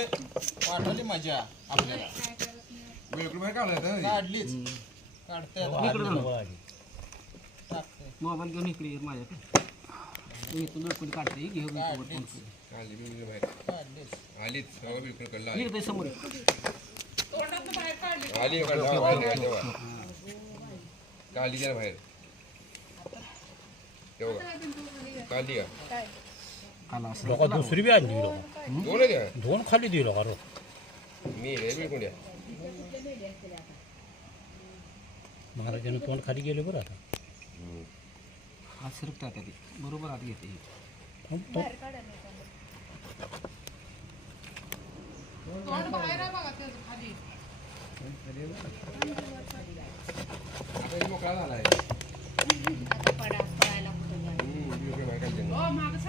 होय पाठवली मजा आपल्याला बिलकुल बाहेर काढलं काढलीच काढते मोबाईल घेऊन इकडे माझ्याकडे तू बिलकुल काढते घेऊन आली बिलकुल बाहेर आलीच बिलकुल कडला इकडे समोर आली काढली जरा बाहेर काढली का लोक दुसरी बी आणली दोन द्या दोन खाली दिलो का मी रे बिलकुल द्या महाराजांनी तोंड खाली गेले बरं आता आज सरकता आता ती बरोबर आत घेते मोकळा झालाय बिलकुल बाहेर काढली